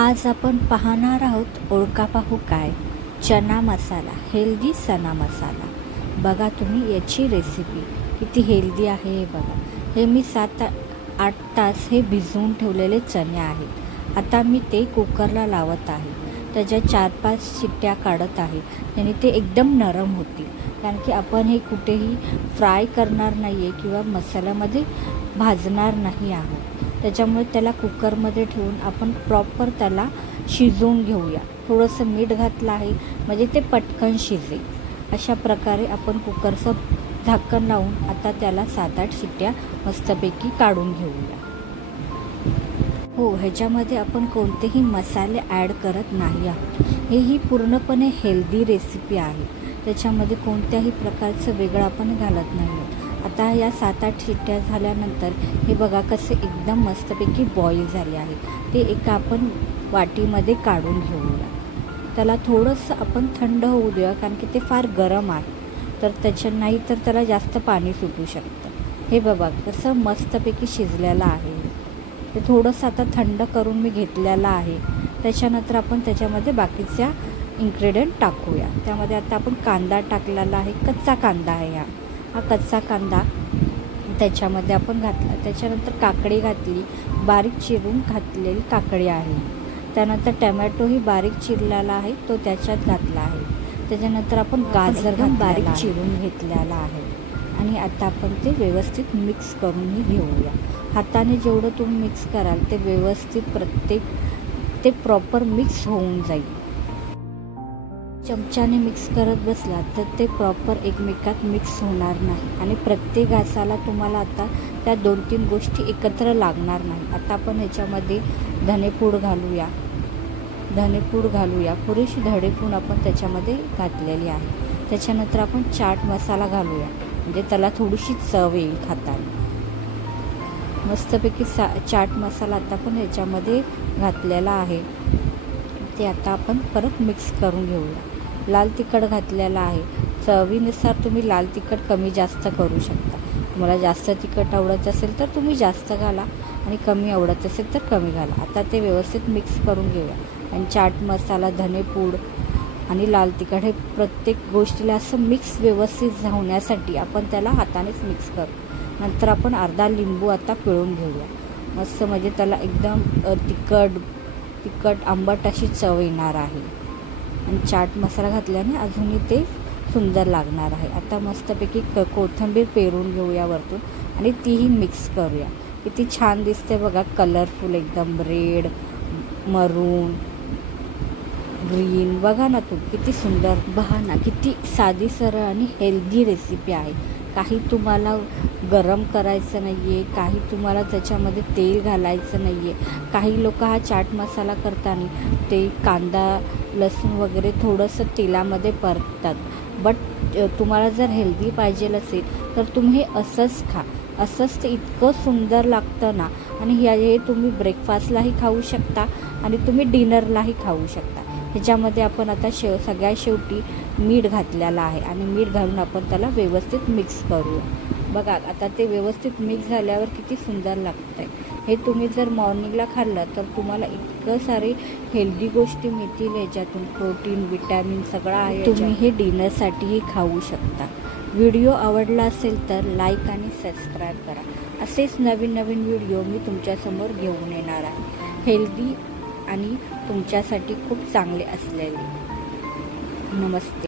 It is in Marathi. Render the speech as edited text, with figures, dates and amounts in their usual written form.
आज आपण पाहणार आहोत ओळखा पाहू काय चना मसाला, हेल्दी चना मसाला। बघा तुम्ही याची रेसिपी किती हेल्दी आहे हे बघा। हे मी 7-8 तास हे भिजवून ठेवलेले चणे आहेत। आता मी ते कुकरला लावत आहे, त्याच्या 4-5 शिट्ट्या काढत आहे, त्याने ते एकदम नरम होतील। कारण की आपण हे कुठेही फ्राय करणार नाही आहे किंवा मसाल्यामध्ये भाजणार नाही आहोत, त्याच्यामुळे त्याला कुकरमध्ये ठेवून आपण प्रॉपर त्याला शिजवून घेऊया। थोडंसं मीठ घातलं आहे म्हणजे ते पटकन शिजेल। अशा प्रकारे आपण कुकरचं झाकण लावून आता त्याला 7-8 शिट्ट्या मस्तपैकी काढून घेऊया। हो, ह्याच्यामध्ये आपण कोणतेही मसाले ॲड करत नाही आहोत। ही पूर्णपणे हेल्दी रेसिपी आहे, त्याच्यामध्ये कोणत्याही प्रकारचं वेगळं आपण घालत नाही आहोत। आता या 7-8 शिट्ट्या झाल्यानंतर हे बघा कसे एकदम मस्तपैकी बॉईल झाले आहे। ते एका आपण वाटीमध्ये काढून घेऊया। त्याला थोडंसं आपण थंड होऊ देऊया, कारण की ते फार गरम आहे, तर त्याच्या नाही तर त्याला जास्त पाणी सुटू शकतं। हे बघा कसं मस्तपैकी शिजलेलं आहे। ते थोडंसं आता थंड करून मी घेतलेलं आहे। त्याच्यानंतर आपण त्याच्यामध्ये बाकीच्या इन्ग्रेडियंट टाकूया। त्यामध्ये आता आपण कांदा टाकलेला आहे, कच्चा कांदा आहे हा कच्चा कांदा त्याच्यामध्ये आपण घातला। त्याच्यानंतर काकडी घातली, बारीक चिरून घातलेली काकडी आहे। त्यानंतर टोमॅटो ही बारीक चिरलेला आहे, तो त्याच्यात घातला आहे। त्याच्यानंतर आपण गाजर बारीक चिरून घेतलेला आहे आणि आता आपण ते व्यवस्थित मिक्स करूनही घेऊया। हाताने जेवढं तुम्ही मिक्स कराल ते व्यवस्थित ते प्रॉपर मिक्स होऊन जाईल। चमच्याने मिक्स करत बसला तर ते प्रॉपर एकमेकात मिक्स होणार नाही आणि प्रत्येक घासाला तुम्हाला आता त्या 2-3 गोष्टी एकत्र लागणार नाही। आता आपण ह्याच्यामध्ये धनेपूड घालूया, पुरेशी धडेपूड आपण त्याच्यामध्ये घातलेली आहे। त्याच्यानंतर आपण चाट मसाला घालूया, म्हणजे त्याला थोडीशी चव येईल खाताना। मस्तपैकी चाट मसाला आता आपण ह्याच्यामध्ये घातलेला आहे, ते आता आपण परत मिक्स करून घेऊया। लाल तिखट घातलेला आहे, चवीनुसार तुम्ही लाल तिखट कमी जास्त करू शकता। तुम्हाला जास्त तिखट आवडत असेल तर तुम्ही जास्त घाला आणि कमी आवडत असेल तर कमी घाला। आता ते व्यवस्थित मिक्स करून घेऊया आणि चाट मसाला, धनेपूड आणि लाल तिखट हे प्रत्येक गोष्टीला असं मिक्स व्यवस्थित होण्यासाठी आपण त्याला हातानेच मिक्स करू। नंतर आपण अर्धा लिंबू आता पिळून घेऊया, मस्त म्हणजे त्याला एकदम तिखट आंबट अशी चव येणार आहे आणि चाट मसाला घातल्याने अजूनही ते सुंदर लागणार आहे। आता मस्तपैकी कोथिंबीर पेरून घेऊया वरतून आणि तीही मिक्स करूया। किती छान दिसते बघा, कलरफुल एकदम रेड, मरून, ग्रीन, बघा ना किती सुंदर। बघा ना किती साधी सरळ आणि हेल्दी रेसिपी आहे। काही तुम्हाला गरम करायचं नाही आहे, काही तुम्हाला त्याच्यामध्ये तेल घालायचं नाही आहे। काही लोक हा चाट मसाला करताना ते कांदा लसूण वगैरे थोडंसं तेलामध्ये परततात, बट तुम्हाला जर हेल्दी पाहिजे असेल तर तुम्ही हे असंच खा। असंच ते इतकं सुंदर लागतं ना, आणि हे तुम्ही ब्रेकफास्टलाही खाऊ शकता आणि तुम्ही डिनरलाही खाऊ शकता। ह्याच्यामध्ये आपण आता सगळ्यात शेवटी मीठ घातलेलं आहे आणि मीठ घालून आपण त्याला व्यवस्थित मिक्स करूया। बघा आता ते व्यवस्थित मिक्स झाल्यावर किती सुंदर लागतं आहे। हे तुम्ही जर मॉर्निंगला खाल्लं तर तुम्हाला इतकं सारे हेल्दी गोष्टी मिळतील ह्याच्यातून, प्रोटीन, विटॅमिन सगळं आहे। तुम्ही हे डिनरसाठीही खाऊ शकता। व्हिडिओ आवडला असेल तर लाईक आणि सबस्क्राईब करा। असेच नवीन व्हिडिओ मी तुमच्यासमोर घेऊन येणार आहे, हेल्दी आणि तुमच्यासाठी खूप चांगले असलेले। नमस्ते।